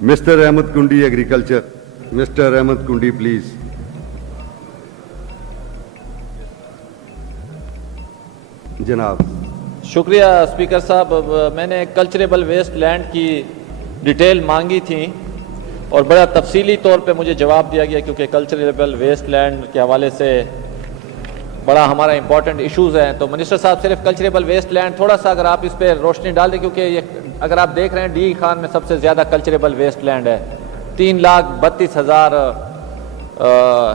Mr. Ahmed Kundi, Agriculture. Mr. Ahmed Kundi, please. जनाब। शुक्रिया speaker साहब, मैंने कल्चरेबल वेस्ट लैंड की डिटेल मांगी थी और बड़ा तफसीली तौर पे मुझे जवाब दिया गया, क्योंकि कल्चरेबल वेस्ट लैंड के हवाले से बड़ा हमारा इंपॉर्टेंट इश्यूज़ हैं। तो मिनिस्टर साहब, सिर्फ कल्चरेबल वेस्ट लैंड थोड़ा सा अगर आप इस पर रोशनी डाल दें, क्योंकि ये अगर आप देख रहे हैं डी खान में सबसे ज़्यादा कल्चरेबल वेस्ट लैंड है, 3,32,000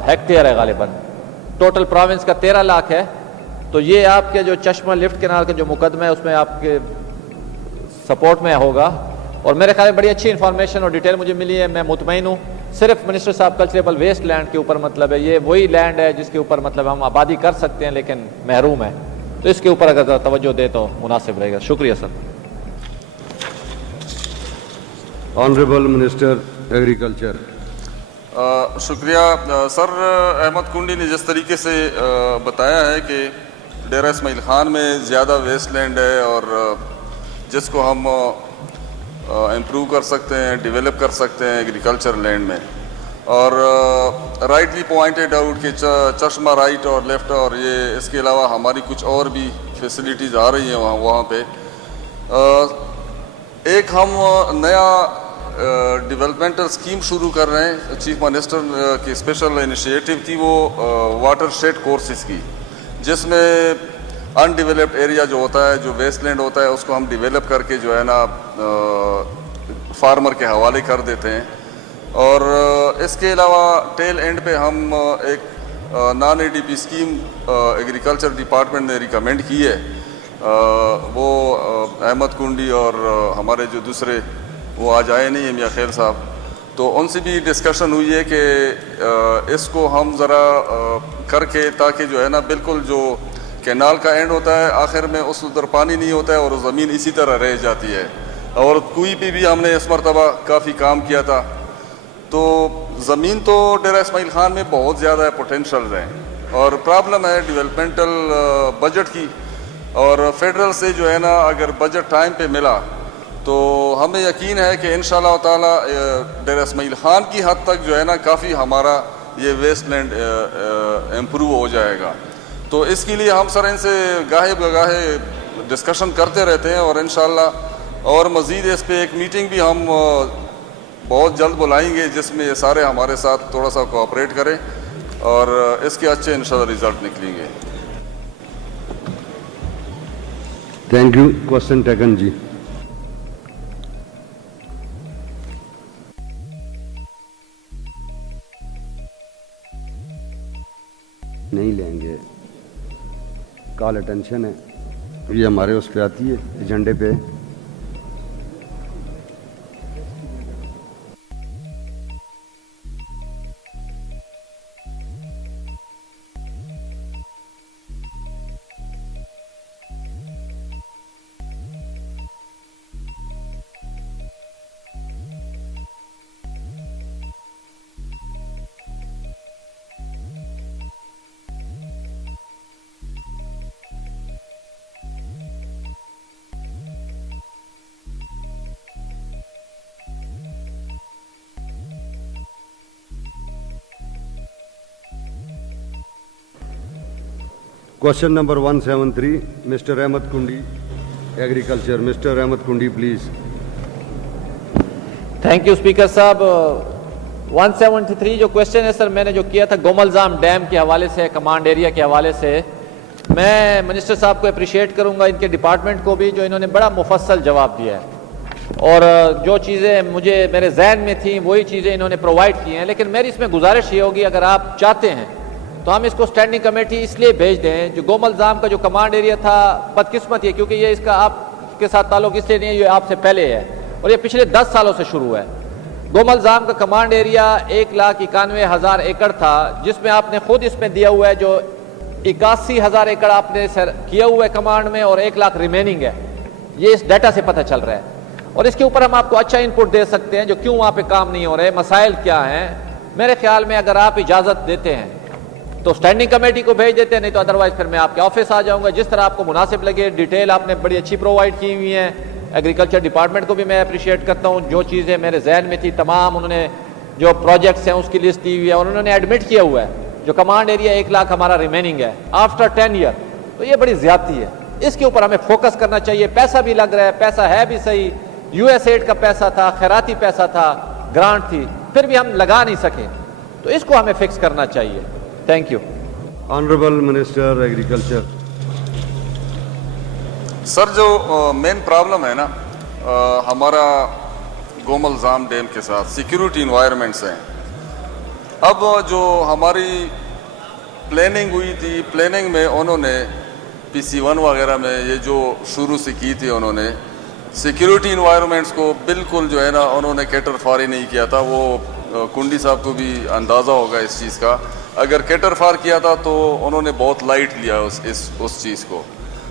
हेक्टेयर है गालिबन, टोटल प्रोविंस का 13 लाख है। तो ये आपके जो चश्मा लिफ्ट केनाल का जो मुकदमा है उसमें आपके सपोर्ट में होगा, और मेरे ख्याल में बड़ी अच्छी इन्फॉर्मेशन और डिटेल मुझे मिली है, मैं मुतमईन हूँ। सिर्फ मिनिस्टर साहब कल्चरेबल वेस्ट लैंड के ऊपर मतलब है, ये वही लैंड है जिसके ऊपर मतलब हम आबादी कर सकते हैं लेकिन महरूम है, तो इसके ऊपर अगर तवज्जो दे तो मुनासिब रहेगा। शुक्रिया सर। Honourable minister agriculture. शुक्रिया सर। अहमद कुंडी ने जिस तरीके से बताया है कि डेरा इस्माइल खान में ज़्यादा वेस्ट लैंड है और जिसको हम इम्प्रूव कर सकते हैं, डेवलप कर सकते हैं एग्रीकल्चर लैंड में, और राइटली पॉइंटेड आउट कि चश्मा राइट और लेफ़्ट, और ये इसके अलावा हमारी कुछ और भी फैसिलिटीज़ आ रही हैं वहाँ पे। एक हम नया डेवलपमेंटल स्कीम शुरू कर रहे हैं, चीफ मिनिस्टर की स्पेशल इनिशिएटिव थी वो वाटर शेड कोर्सेज़ की, जिसमें अनडेवलप्ड एरिया जो होता है, जो वेस्ट लैंड होता है, उसको हम डेवलप करके जो है ना फार्मर के हवाले कर देते हैं। और इसके अलावा टेल एंड पे हम एक non ADP scheme agriculture department ने रिकमेंड की है, वो अहमद कुंडी और हमारे जो दूसरे वो आज आए नहीं है मियाँ खैल साहब, तो उनसे भी डिस्कशन हुई है कि इसको हम ज़रा करके, ताकि जो है ना बिल्कुल जो कैनाल का एंड होता है आखिर में उस उधर पानी नहीं होता है और ज़मीन इसी तरह रह जाती है। और कुई पे भी हमने इस मरतबा काफ़ी काम किया था, तो ज़मीन तो डेरा इस्माइल खान में बहुत ज़्यादा पोटेंशल है और प्रॉब्लम है डेवलपमेंटल बजट की, और फेडरल से जो है ना अगर बजट टाइम पे मिला तो हमें यकीन है कि इंशाअल्लाह ताला डेरा इस्माइल खान की हद तक जो है ना काफ़ी हमारा ये वेस्ट लैंड इम्प्रूव हो जाएगा। तो इसके लिए हम सर इनसे गाहे बगाहे डिस्कशन करते रहते हैं, और इंशाअल्लाह और मज़ीद इस पे एक मीटिंग भी हम बहुत जल्द बुलाएंगे जिसमें ये सारे हमारे साथ थोड़ा सा कोऑपरेट करें और इसके अच्छे इंशाअल्लाह रिजल्ट निकलेंगे। Thank you. क्वेश्चन टेकन जी। नहीं लेंगे, कॉल अटेंशन है, ये हमारे उस पे आती है एजेंडे पे। Question number 173, Mr. Ahmed Kundi, Agriculture. Mr. Ahmed Kundi, please. Thank you speaker साहब। 173 जो क्वेश्चन है सर, मैंने जो किया था गोमलजाम डैम के हवाले से, कमांड एरिया के हवाले से, मैं मिनिस्टर साहब को अप्रिशिएट करूंगा, इनके डिपार्टमेंट को भी, जो इन्होंने बड़ा मुफस्सल जवाब दिया है, और जो चीज़ें मुझे मेरे जहन में थी वही चीज़ें इन्होंने प्रोवाइड की हैं। लेकिन मेरी इसमें गुजारिश ये होगी, अगर आप चाहते हैं तो हम इसको स्टैंडिंग कमेटी इसलिए भेज दें, जो गोमलजाम का जो कमांड एरिया था, बदकिस्मत है क्योंकि ये इसका आपके साथ ताल्लुक इसलिए नहीं है, ये आपसे पहले है और ये पिछले 10 सालों से शुरू है। गोमलजाम का कमांड एरिया 1,91,000 एकड़ था, जिसमें आपने खुद इसमें दिया हुआ है जो 81,000 एकड़ आपने सर किया हुआ है कमांड में, और 1 लाख रिमेनिंग है। ये इस डाटा से पता चल रहा है, और इसके ऊपर हम आपको अच्छा इनपुट दे सकते हैं, जो क्यों वहाँ पे काम नहीं हो रहे, मसाइल क्या हैं। मेरे ख्याल में अगर आप इजाज़त देते हैं तो स्टैंडिंग कमेटी को भेज देते हैं, नहीं तो अदरवाइज फिर मैं आपके ऑफिस आ जाऊंगा, जिस तरह आपको मुनासिब लगे। डिटेल आपने बड़ी अच्छी प्रोवाइड की हुई है, ایگریکلچر ڈپارٹمنٹ کو بھی میں اپریشیٹ کرتا ہوں, جو چیزیں میرے ذہن میں تھی تمام انہوں نے جو پروجیکٹس ہیں اس کی لسٹ دی ہوئی ہے, اور انہوں نے ایڈمٹ کیا ہوا ہے جو کمانڈ ایریا 1 لاکھ ہمارا ریمیننگ ہے آفٹر 10 ایئر. تو یہ بڑی زیادتی ہے, اس کے اوپر ہمیں فوکس کرنا چاہیے. پیسہ بھی لگ رہا ہے, پیسہ ہے بھی صحیح, یو ایس ایڈ کا پیسہ تھا, خیراتی پیسہ تھا, گرانٹ تھی, پھر بھی ہم لگا نہیں سکے, تو اس کو ہمیں فکس کرنا چاہیے. Thank you. Honourable minister agriculture. Sir جو مین پرابلم ہے نا ہمارا گومل زام ڈیم کے ساتھ سیکیورٹی انوائرمنٹس ہیں. اب جو ہماری پلاننگ ہوئی تھی, پلاننگ میں انہوں نے PC1 وغیرہ میں یہ جو شروع سے کی تھی, انہوں نے سیکیورٹی انوائرمنٹس کو بالکل جو ہے نا انہوں نے کیٹر فار ہی نہیں کیا تھا. وہ کنڈی صاحب کو بھی اندازہ ہوگا اس چیز کا. اگر کیٹر فار کیا تھا تو انہوں نے بہت لائٹ لیا اس چیز کو.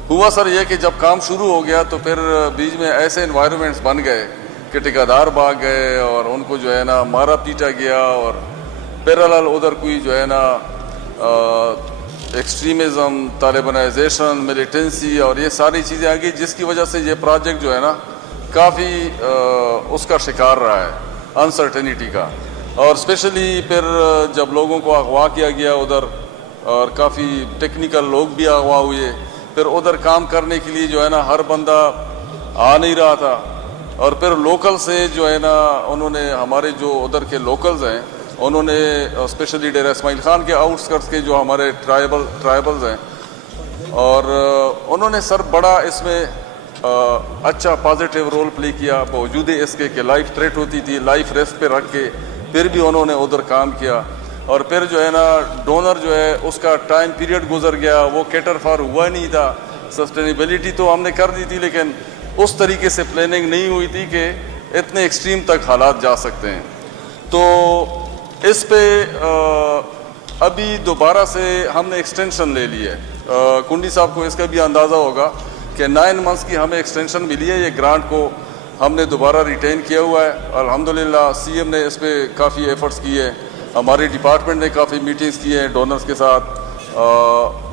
ہوا سر یہ کہ جب کام شروع ہو گیا تو پھر بیچ میں ایسے انوائرمنٹس بن گئے کہ ٹھیکیدار بھاگ گئے اور ان کو جو ہے نا مارا پیٹا گیا, اور پیرالل ادھر کوئی جو ہے نا ایکسٹریمزم, طالبانائزیشن, ملیٹنسی اور یہ ساری چیزیں آ گئی, جس کی وجہ سے یہ پروجیکٹ جو ہے نا کافی اس کا شکار رہا ہے انسرٹنیٹی کا. اور اسپیشلی پھر جب لوگوں کو اغوا کیا گیا ادھر, اور کافی ٹیکنیکل لوگ بھی اغوا ہوئے, پھر ادھر کام کرنے کے لیے جو ہے نا ہر بندہ آ نہیں رہا تھا. اور پھر لوکل سے جو ہے نا انہوں نے ہمارے جو ادھر کے لوکلز ہیں انہوں نے اسپیشلی ڈیرہ اسماعیل خان کے آؤٹ اسکرٹس کے جو ہمارے ٹرائبلز ہیں, اور انہوں نے سر بڑا اس میں اچھا پازیٹیو رول پلے کیا, باوجود اس کے کہ لائف تھریٹ ہوتی تھی, لائف ریسک پہ رکھ کے پھر بھی انہوں نے ادھر کام کیا. اور پھر جو ہے نا ڈونر جو ہے اس کا ٹائم پیریڈ گزر گیا, وہ کیٹر فار ہوا نہیں تھا. سسٹینیبلٹی تو ہم نے کر دی تھی, لیکن اس طریقے سے پلاننگ نہیں ہوئی تھی کہ اتنے ایکسٹریم تک حالات جا سکتے ہیں. تو اس پہ ابھی دوبارہ سے ہم نے ایکسٹینشن لے لی ہے. کنڈی صاحب کو اس کا بھی اندازہ ہوگا کہ 9 منتھس کی ہمیں ایکسٹینشن ملی ہے. یہ گرانٹ کو ہم نے دوبارہ ریٹین کیا ہوا ہے. الحمدللہ CM نے اس پہ کافی ایفرٹس کیے, ہماری ڈپارٹمنٹ نے کافی میٹنگز کی ہیں ڈونرز کے ساتھ.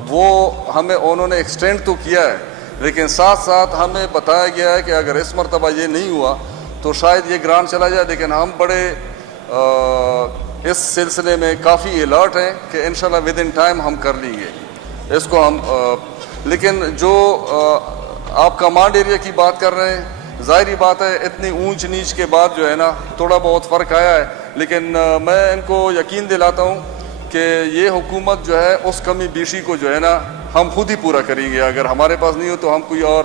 وہ ہمیں انہوں نے ایکسٹینڈ تو کیا ہے, لیکن ساتھ ساتھ ہمیں بتایا گیا ہے کہ اگر اس مرتبہ یہ نہیں ہوا تو شاید یہ گرانٹ چلا جائے. لیکن ہم بڑے اس سلسلے میں کافی الرٹ ہیں کہ انشاءاللہ ود ان ٹائم ہم کر لیں گے اس کو ہم. لیکن جو آپ کمانڈ ایریا کی بات کر رہے ہیں, ظاہری بات ہے اتنی اونچ نیچ کے بعد جو ہے نا تھوڑا بہت فرق آیا ہے, لیکن میں ان کو یقین دلاتا ہوں کہ یہ حکومت جو ہے اس کمی بیشی کو جو ہے نا ہم خود ہی پورا کریں گے. اگر ہمارے پاس نہیں ہو تو ہم کوئی اور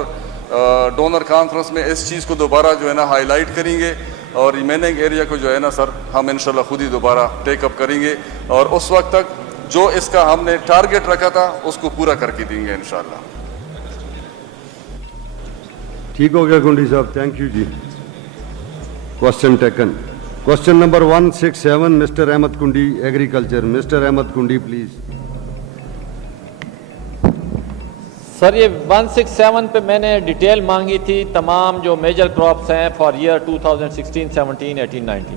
ڈونر کانفرنس میں اس چیز کو دوبارہ جو ہے نا ہائی لائٹ کریں گے, اور ریمیننگ ایریا کو جو ہے نا سر ہم انشاءاللہ خود ہی دوبارہ ٹیک اپ کریں گے, اور اس وقت تک جو اس کا ہم نے ٹارگٹ رکھا تھا اس کو پورا کر کے دیں گے انشاءاللہ. ٹھیک ہو گیا کنڈی صاحب, thank you ji. Question taken. Question number 167 mister Ahmed Kundi agriculture. Mister Ahmed Kundi please. سر یہ 167 پہ میں نے ڈیٹیل مانگی تھی تمام جو میجر کراپس ہیں فار ایئر 2016, 17, 18, 19.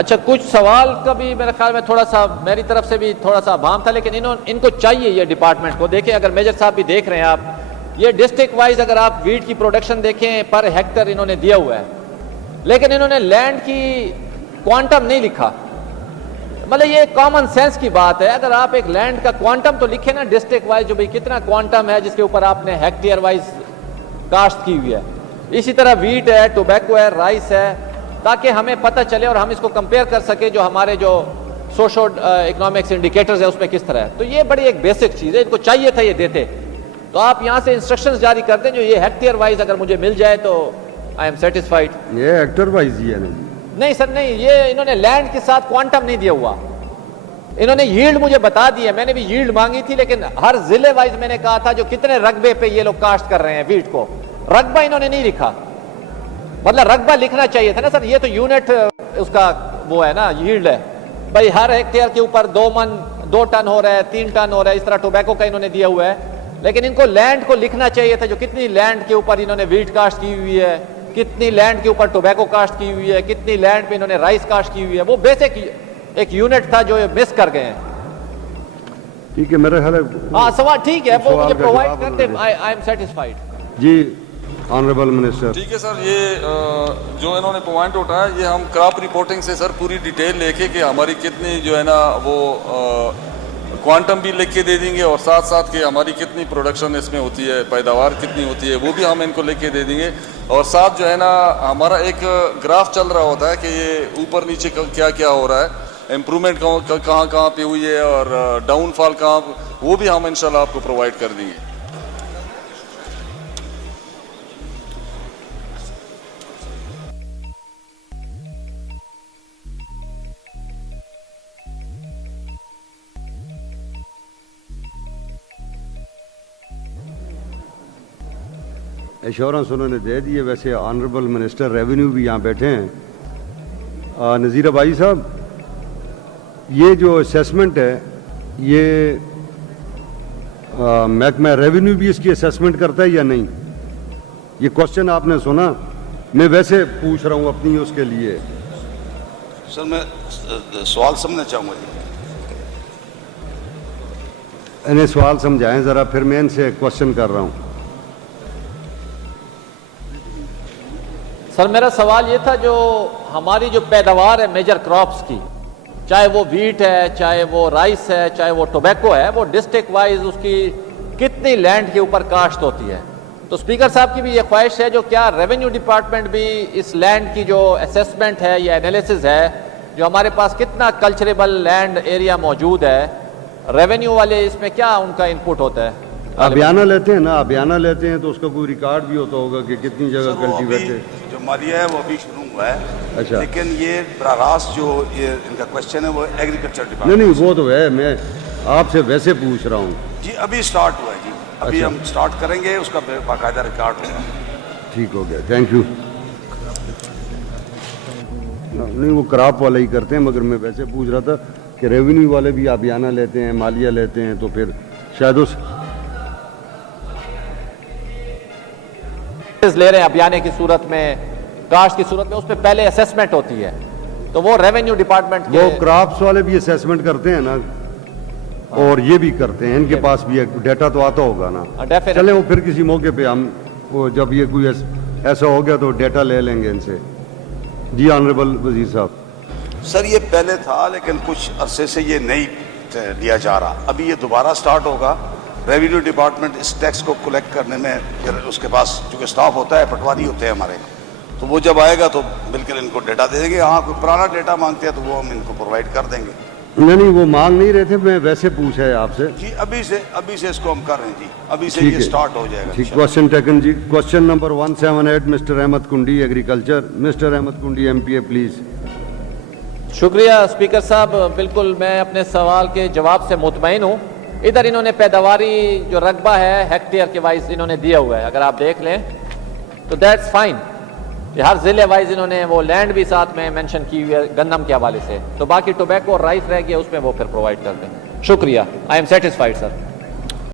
اچھا کچھ سوال کا بھی میرے خیال میں تھوڑا سا میری طرف سے بھی تھوڑا سا ابہام تھا, لیکن ان کو چاہیے یہ ڈپارٹمنٹ کو. دیکھیں اگر میجر صاحب بھی دیکھ رہے ہیں آپ, یہ ڈسٹرکٹ وائز اگر آپ ویٹ کی پروڈکشن دیکھیں پر ہیکٹر انہوں نے دیا ہوا ہے, لیکن انہوں نے لینڈ کی کوانٹم نہیں لکھا. مطلب یہ کامن سینس کی بات ہے, اگر آپ ایک لینڈ کا کوانٹم تو لکھیں نا ڈسٹرکٹ وائز, جو بھئی کتنا کوانٹم ہے جس کے اوپر آپ نے ہیکٹیئر وائز کاشت کی ہوئی ہے. اسی طرح ویٹ ہے, ٹوبیکو ہے, رائس ہے, تاکہ ہمیں پتہ چلے اور ہم اس کو کمپیئر کر سکیں جو ہمارے جو سوشو اکنامکس انڈیکیٹرز ہیں اس میں کس طرح ہے. تو یہ بڑی ایک بیسک چیز ہے, ان کو چاہیے تھا یہ دیتے. تو آپ یہاں سے انسٹرکشنز جاری کر دیں جو یہ ہیکٹیئر وائز اگر مجھے مل جائے تو آئی ایم سیٹسفائیڈ. یہ ہیکٹر وائز ہی ہے نہیں سر نہیں, یہ انہوں نے لینڈ کے ساتھ کوانٹم نہیں دیا ہوا. انہوں نے ییلڈ مجھے بتا دی ہے, میں نے بھی ییلڈ مانگی تھی, لیکن ہر ضلع وائز میں نے کہا تھا جو کتنے رقبے پہ یہ لوگ کاشت کر رہے ہیں ویٹ کو, رقبہ انہوں نے نہیں لکھا. مطلب رقبہ لکھنا چاہیے تھا نا سر, یہ تو یونٹ اس کا وہ ہے نا ییلڈ ہے بھائی, ہر ہیکٹیئر کے اوپر 2 ٹن ہو رہا ہے, 3 ٹن ہو رہا ہے, اس طرح ٹوبیکو کا انہوں نے دیا ہوا ہے. لیکن ان کو لینڈ کو لکھنا چاہیے تھا جو کتنی لینڈ کے اوپر انہوں نے ویٹ کاشت کی ہوئی ہے, کتنی لینڈ کے اوپر ٹوبیکو کاشت کی ہوئی ہے, کتنی لینڈ پہ انہوں نے رائس کاشت کی ہوئی ہے. وہ بیسک ایک یونٹ تھا جو مس کر گئے ہیں. ٹھیک ہے, میرا خیال ہے ہاں سوال ٹھیک ہے, وہ مجھے پرووائڈ کر دیں, آئی ایم سیٹسفائیڈ. جی ऑनरेबल मिनिस्टर। ठीक है सर, ये जो इन्होंने पॉइंट उठाया, ये हम क्रॉप रिपोर्टिंग से सर पूरी डिटेल लेके कि हमारी कितनी जो है ना वो क्वांटम भी लिख के दे देंगे, और साथ साथ कि हमारी कितनी प्रोडक्शन इसमें होती है, पैदावार कितनी होती है, वो भी हम इनको लिख के दे देंगे। और साथ जो है ना हमारा एक ग्राफ चल रहा होता है कि ये ऊपर नीचे क्या क्या हो रहा है, इम्प्रूवमेंट कहाँ कहाँ पे हुई है और डाउनफॉल कहाँ, वो भी हम इंशाल्लाह आपको प्रोवाइड कर देंगे। एश्योरेंस उन्होंने दे दी है। वैसे ऑनरेबल मिनिस्टर रेवेन्यू भी यहाँ बैठे हैं। नज़ीर भाई साहब, ये जो असेसमेंट है, ये महकमा रेवेन्यू भी इसकी असेसमेंट करता है या नहीं? ये क्वेश्चन आपने सुना, मैं वैसे पूछ रहा हूँ अपनी उसके लिए। सर मैं सवाल समझना चाहूँगा जी। इन्हें सवाल समझाएं ज़रा, फिर मैं इनसे क्वेश्चन कर रहा हूँ। सर मेरा सवाल ये था, जो हमारी जो पैदावार है मेजर क्रॉप्स की, चाहे वो वीट है, चाहे वो राइस है, चाहे वो टोबैको है, वो डिस्ट्रिक्ट वाइज उसकी कितनी लैंड के ऊपर काश्त होती है। तो स्पीकर साहब की भी ये ख्वाहिश है, जो क्या रेवेन्यू डिपार्टमेंट भी इस लैंड की जो असेसमेंट है या एनालिसिस है, जो हमारे पास कितना कल्चरेबल लैंड एरिया मौजूद है, रेवेन्यू वाले इसमें क्या उनका इनपुट होता है? अभियाना लेते हैं ना, अभियाना लेते हैं तो उसका कोई रिकॉर्ड भी होता होगा कि कितनी जगह कल्टीवेट है। जो मालिया है वो अभी शुरू हुआ है। अच्छा। लेकिन ये रास्त जो ये इनका क्वेश्चन है वो एग्रीकल्चर नहीं डिपार्टमेंट। नहीं, वो तो है, मैं आपसे वैसे पूछ रहा हूँ। जी अभी स्टार्ट हुआ है जी, अभी अच्छा। हम स्टार्ट करेंगे, उसका बाकायदा रिकॉर्ड होगा। ठीक हो गया, थैंक यू। नहीं, वो क्रॉप वाले ही करते हैं, मगर मैं वैसे पूछ रहा था कि रेवेन्यू वाले भी अभियाना लेते हैं, मालिया लेते हैं, तो फिर शायद उस ले रहे हैं अभियाने की सूरत में, काश्त की सूरत में, उस पर पहले असेसमेंट होती है, तो वो रेवेन्यू डिपार्टमेंट वो क्रॉप्स वाले भी असेसमेंट करते हैं ना, और ये भी करते हैं, इनके पास भी एक डेटा तो आता होगा ना। डेफिनेटली। चले वो फिर किसी मौके पे हम वो जब ये कोई ऐसा हो गया तो डेटा ले लेंगे इनसे। जी ऑनरेबल वजीर साहब। सर ये पहले था, लेकिन कुछ अरसे से ये नहीं लिया जा रहा, अभी ये दोबारा स्टार्ट होगा। रेवेन्यू डिपार्टमेंट इस टैक्स को कलेक्ट करने में, फिर उसके पास चूँकि स्टाफ होता है, पटवारी होते हैं हमारे, तो वो जब आएगा तो बिल्कुल इनको डेटा दे देंगे। हाँ कोई पुराना डेटा मांगते हैं तो वो हम इनको प्रोवाइड कर देंगे। नहीं, वो मांग नहीं रहे थे, मैं वैसे पूछा है आपसे। जी अभी से इसको हम कर रहे हैं जी, अभी से ठीक ये है। स्टार्ट हो जाएगा। ठीक, क्वेश्चन टेकन जी। क्वेश्चन नंबर 178 मिस्टर अहमद कुंडी एग्रीकल्चर। मिस्टर अहमद कुंडी एमपीए प्लीज। शुक्रिया स्पीकर साहब, बिल्कुल मैं अपने सवाल के जवाब से मुतमईन हूँ। इधर इन्होंने पैदावारी जो रकबा है हेक्टेयर के वाइज इन्होंने दिया हुआ है, अगर आप देख लें तो दैट्स फाइन। हर जिले वाइज इन्होंने वो लैंड भी साथ में मेंशन की हुई है गन्नम के हवाले से, तो बाकी टोबैको और राइस रह गया उसमें वो फिर प्रोवाइड कर दें। शुक्रिया, आई एम सेटिस्फाइड सर।